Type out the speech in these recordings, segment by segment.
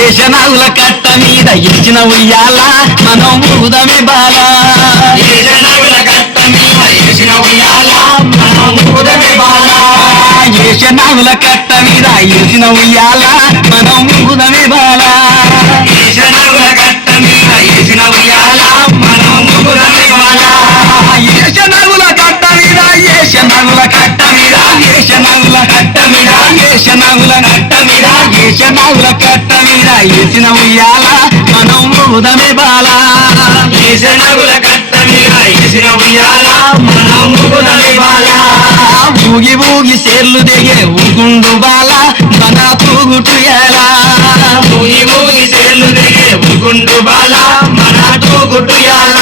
ఏషనాగుల కట్ట మీద ఇచ్చిన ఉయ్యాల మనం ఊదమే బాల ఏషనాగుల కట్ట మీద ఇచ్చిన ఉయ్యాల మనం ఊదమే బాల ఏషనాగుల కట్ట మీద ఇచ్చిన ఉయ్యాల మనం ఊదమే బాల ఏషనాగుల కట్ట మీద ఇచ్చిన ఉయ్యాల మనం ఊదమే బాల ఏషనాగుల కట్ట మీద ఏషనాగుల కట్ట మీద ఏషనాగుల కట్ట మీద ఏషనాగుల కట్ట మీద ఏషనాగుల కట్ట మీద ఇచ్చిన ఉయ్యాల మనం ఊదమే బాల ఏషనాగుల కట్ట మీద ఇచ్చిన ఉయ్యాల మనం ఊదమే బాల ఊగి ఊగి సేర్లు దిగే ఊగుండు బాల మన తూగుటుయాలా ఊగి ఊగి సేర్లు దిగే ఊగుండు బాల మన తూగుటుయాల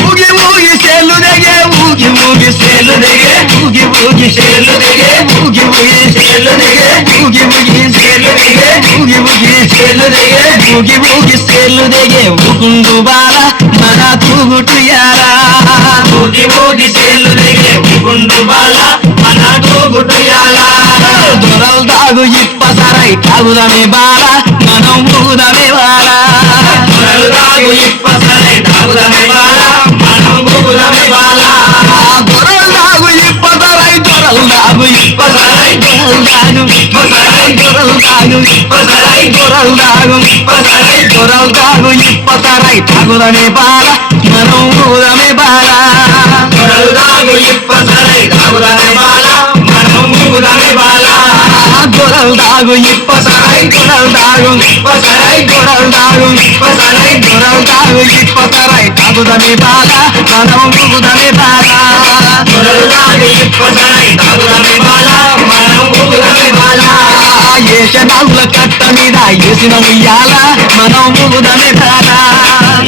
ఊగి ఊగి సేర్లు దిగే ఊగి ఊగి సేర్లు దిగే ఊగి ఊగి సేర్లు దిగే ఊగి ఊగి సేర్లు దిగే ఊగి ఊగి సేర్లు దిగే ఊగి ఊగి సేర్లు దిగే ఊగి ఊగి సేర్లు దిగే ఊగుండు బాల మన తూగుటుయాలా ఊగి ఊగి సేర్లు దిగే ఊగుండు బాల మన తూగుటుయాల దొరలు తాగు ఇప్ప సరై తాగుదమే బాల మనం ఊదమే బాల దొరలు తాగు ఇప్ప సరై తాగుదమే బాల మనం ఊదమే బాల దొరలు తాగు ఇప్ప సరై దొరలు తాగు ఇప్ప సరై దొరలు తాగు ఇప్ప సరై దొరలు తాగు ఇప్ప సరై దొరలు తాగు ఇప్ప సరై దొరలు తాగు ఇప్ప సరై తాగుదమే బాల మనం ఊదమే బాల దొరలు తాగు ఇప్ప సరై తాగుదమే బాల మనం ఊదమే బాల దొరలు తాగు ఇప్ప సరై దొరలు తాగు ఇప్ప సరై దొరలు తాగు ఇప్ప సరై దొరలు తాగు ఇప్ప సరై తాగుదమే బాల మనం ఊదమే బాల దొరలు తాగు ఇప్ప సరై తాగుదమే బాల మనం ఊదమే బాల ఏషనాగుల కట్ట మీద ఏసిన ఉయ్యాల మనం ఊదమే బాల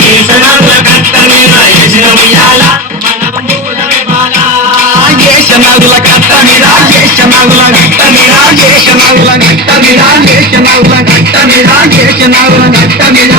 ఏషనాగుల కట్ట మీద ఏసిన ఉయ్యాల మనం ఊదమే బాల ఏషనాగుల కట్ట మీద ఏషనాగుల కట్ట మీద ఏషనాగుల కట్ట మీద ఏషనాగుల కట్ట మీద ఏషనాగుల కట్ట మీద